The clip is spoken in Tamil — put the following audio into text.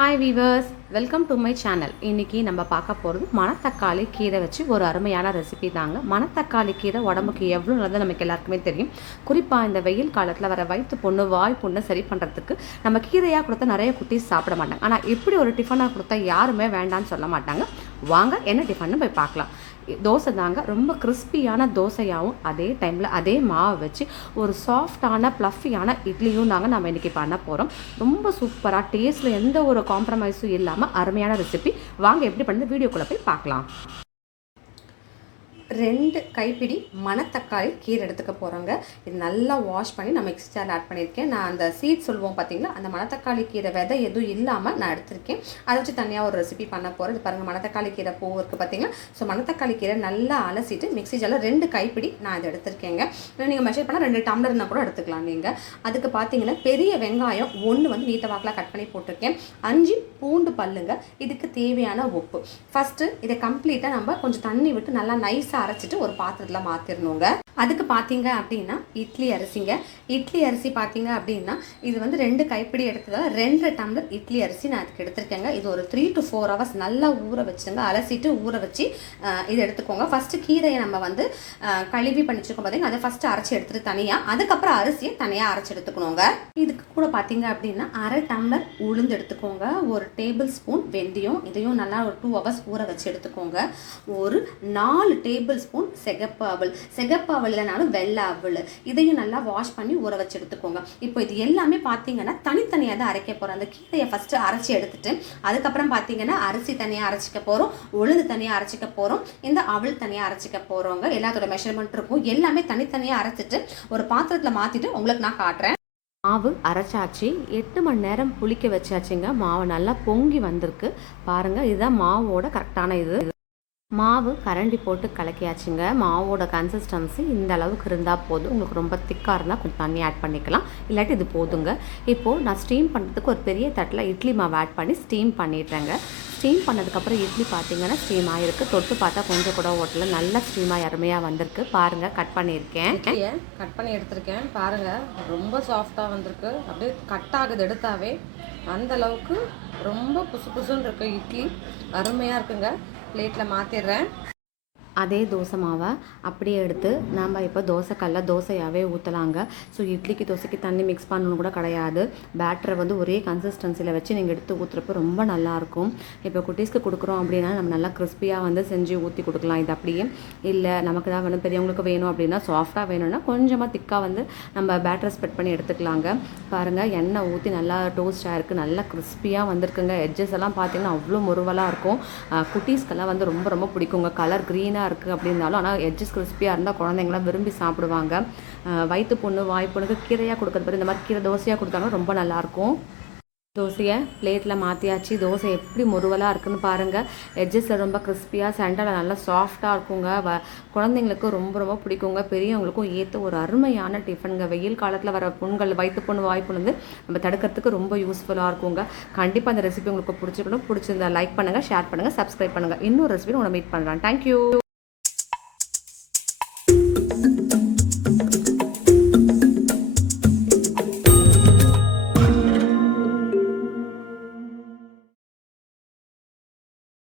Hi viewers, welcome to my channel. இன்றைக்கி நம்ம பார்க்க போகிறது மணத்தக்காளி கீரை வச்சு ஒரு அருமையான ரெசிபி தாங்க. மணத்தக்காளி கீரை உடம்புக்கு எவ்வளோ நல்லது நமக்கு எல்லாருக்குமே தெரியும். குறிப்பாக இந்த வெயில் காலத்தில் வர வயிற்று புண்ணு வாய் புண்ணை சரி பண்ணுறதுக்கு நம்ம கீரையாக கொடுத்தா நிறைய குட்டீஸ் சாப்பிட மாட்டாங்க. ஆனால் இப்படி ஒரு டிஃபனாக கொடுத்தா யாருமே வேண்டான்னு சொல்ல மாட்டாங்க. வாங்க என்ன டிஃபன்னு போய் பார்க்கலாம். தோசை தாங்க, ரொம்ப கிறிஸ்பியான தோசையாகவும் அதே டைமில் அதே மாவை வச்சு ஒரு சாஃப்டான ப்ளஃபியான இட்லியும் தாங்க நம்ம இன்றைக்கி பண்ண போகிறோம். ரொம்ப சூப்பராக டேஸ்ட்டில் எந்த ஒரு காம்ப்ரமைஸும் இல்லாமல் அருமையான ரெசிபி. வாங்க எப்படி பண்ணுறது வீடியோக்குள்ளே போய் பார்க்கலாம். 2 கைப்பிடி மணத்தக்காளி கீரை எடுத்துக்க போகிறோங்க. இது நல்லா வாஷ் பண்ணி நான் மிக்ஸி ஜாரில் ஆட் பண்ணியிருக்கேன். நான் அந்த சீட் சொல்லுவோம் பார்த்தீங்களா, அந்த மணத்தக்காளி கீரை விதை எதுவும் இல்லாமல் நான் எடுத்திருக்கேன். அதை வச்சு தனியாக ஒரு ரெசிபி பண்ண போகிறேன். இது பாருங்கள், மணத்தக்காளி கீரை பூ இருக்குது பார்த்தீங்களா. ஸோ மணத்தக்காளி கீரை நல்லா அலசிட்டு மிக்ஸி ஜாரில் 2 கைப்பிடி நான் இதை எடுத்திருக்கேங்க. நீங்கள் மெஷர் பண்ணால் 2 டம்ளர்னா கூட எடுத்துக்கலாம் நீங்கள். அதுக்கு பார்த்தீங்கன்னா பெரிய வெங்காயம் 1 வந்து நீட்ட வாக்கில் கட் பண்ணி போட்டிருக்கேன். 5 பூண்டு பல்லுங்க. இதுக்கு தேவையான உப்பு. ஃபஸ்ட்டு இதை கம்ப்ளீட்டாக நம்ம கொஞ்சம் தண்ணி விட்டு நல்லா நைஸாக அரைச்சிட்டு ஒரு பாத்திரத்தில் மாற்றிடணுங்க. அதுக்கு பார்த்தீங்க அப்படின்னா இட்லி அரிசி பார்த்தீங்க அப்படின்னா இது வந்து 2 கைப்பிடி எடுத்ததால் 2 டம்ளர் இட்லி அரிசி நான் அதுக்கு எடுத்திருக்கேங்க. இது ஒரு 3 to 4 hours நல்லா ஊற வச்சுங்க. அலசிட்டு ஊற வச்சு இது எடுத்துக்கோங்க. ஃபஸ்ட்டு கீரையை நம்ம வந்து கழுவி பண்ணிச்சுக்கோம் பார்த்தீங்கன்னா அதை ஃபஸ்ட்டு அரைச்சி எடுத்துட்டு தனியாக, அதுக்கப்புறம் அரிசியை தனியாக அரைச்சி எடுத்துக்கணுங்க. இதுக்கு கூட பார்த்தீங்க அப்படின்னா 1/2 டம்ளர் உளுந்து எடுத்துக்கோங்க. 1 டேபிள் ஸ்பூன் வெந்தயம், இதையும் நல்லா ஒரு 2 hours ஊற வச்சு எடுத்துக்கோங்க. ஒரு 4 டேபிள் ஸ்பூன் சிகப்பு அவல் இல்லைனாலும் வெள்ளை அவல், இதையும் நல்லா வாஷ் பண்ணி ஊற வச்சு எடுத்துக்கோங்க. இப்போ இது எல்லாமே பார்த்தீங்கன்னா தனித்தனியாக தான் அரைக்க போகிறோம். அந்த கீரையை ஃபஸ்ட்டு அரைச்சி எடுத்துட்டு அதுக்கப்புறம் பார்த்தீங்கன்னா அரிசி தனியாக அரைச்சிக்க போகிறோம், உளுந்து தனியாக அரைச்சிக்க போகிறோம், இந்த அவல் தனியாக அரைச்சிக்க போகிறோங்க. எல்லாத்தோட மெஷர்மெண்ட் இருக்கும். எல்லாமே தனித்தனியாக அரைச்சிட்டு ஒரு பாத்திரத்தில் மாற்றிட்டு உங்களுக்கு நான் காட்டுறேன். மாவு அரைச்சாச்சு, 8 மணி நேரம் புளிக்க வச்சாச்சுங்க. மாவு நல்லா பொங்கி வந்திருக்கு பாருங்கள். இதுதான் மாவோட கரெக்டான இது. மாவு கரண்டி போட்டு கலக்கியாச்சுங்க. மாவோட கன்சிஸ்டன்சி இந்த அளவுக்கு இருந்தால் போதும். உங்களுக்கு ரொம்ப திக்காக இருந்தால் கொஞ்சம் தண்ணி ஆட் பண்ணிக்கலாம், இல்லாட்டி இது போதுங்க. இப்போது நான் ஸ்டீம் பண்ணுறதுக்கு ஒரு பெரிய தட்டில் இட்லி மாவு ஆட் பண்ணி ஸ்டீம் பண்ணிடுறேங்க. ஸ்டீம் பண்ணதுக்கப்புறம் இட்லி பார்த்தீங்கன்னா ஸ்டீம் ஆகிருக்கு. தொட்டு பார்த்தா கொஞ்சம் கூட ஓட்டல, நல்லா ஸ்டீமாக அருமையாக வந்திருக்கு பாருங்கள். கட் பண்ணியிருக்கேன், கட் பண்ணி எடுத்திருக்கேன் பாருங்கள். ரொம்ப சாஃப்டாக வந்திருக்கு. அப்படியே கட் ஆகுது எடுத்தாவே, அந்த அளவுக்கு ரொம்ப புசு புசுன்னு இருக்குது இட்லி. அருமையாக இருக்குங்க. பிளேட்டில் மாற்றிடுறேன். அதே தோசை மாவை அப்படியே எடுத்து நம்ம இப்போ தோசைக்கல்ல தோசையாகவே ஊற்றலாங்க. ஸோ இட்லிக்கு தோசைக்கு தண்ணி மிக்ஸ் பண்ணணும் கூட கிடையாது. பேட்டரை வந்து ஒரே கன்சிஸ்டன்சியில் வச்சு நீங்கள் எடுத்து ஊற்றுறப்ப ரொம்ப நல்லாயிருக்கும். இப்போ குட்டீஸ்க்கு கொடுக்குறோம் அப்படின்னா நம்ம நல்லா கிறிஸ்பியாக வந்து செஞ்சு ஊற்றி கொடுக்கலாம். இது அப்படியே இல்லை நமக்கு தான் வேணும், பெரியவங்களுக்கு வேணும் அப்படின்னா சாஃப்டாக வேணும்னா கொஞ்சமாக திக்காக வந்து நம்ம பேட்டரை ஸ்ப்ரெட் பண்ணி எடுத்துக்கலாங்க. பாருங்கள், எண்ணெய் ஊற்றி நல்லா டோஸ்டாக இருக்குது, நல்லா கிறிஸ்பியாக வந்திருக்குங்க. எட்ஜஸ் எல்லாம் பார்த்தீங்கன்னா அவ்வளோ முருவலாக இருக்கும். குட்டீஸ்க்கெல்லாம் வந்து ரொம்ப ரொம்ப பிடிக்குங்க. கலர் க்ரீனாக இருக்குது அப்படின்னாலும், ஆனால் எட்ஜஸ் கிறிஸ்பியாக இருந்தால் குழந்தைங்களாம் விரும்பி சாப்பிடுவாங்க. வயிற்று புண்ணு வாய் புண்ணுக்கு கீரையாக கொடுக்குறது இந்த மாதிரி கீரை தோசையாக கொடுத்தாங்கன்னா ரொம்ப நல்லாயிருக்கும். தோசையை பிளேட்டில் மாற்றியாச்சு. தோசை எப்படி முருவலாக இருக்குதுன்னு பாருங்கள். எட்ஜஸில் ரொம்ப கிறிஸ்பியாக, சென்டரில் நல்லா சாஃப்டாக இருக்குங்க. குழந்தைங்களுக்கு ரொம்ப ரொம்ப பிடிக்குங்க. பெரியவங்களுக்கும் ஏற்ற ஒரு அருமையான டிஃபனுங்க. வெயில் காலத்தில் வர புண்கள், வயிற்று புண்ணு வாய்ப்புண் வந்து நம்ம தடுக்கிறதுக்கு ரொம்ப யூஸ்ஃபுல்லாக இருக்குங்க. கண்டிப்பாக அந்த ரெசிபி உங்களுக்கு பிடிச்சிருந்தா லைக் பண்ணுங்கள், ஷேர் பண்ணுங்கள், சப்ஸ்கிரைப் பண்ணுங்கள். இன்னொரு ரெசிபி உங்களை மீட் பண்ணுறேன். தேங்க்யூ.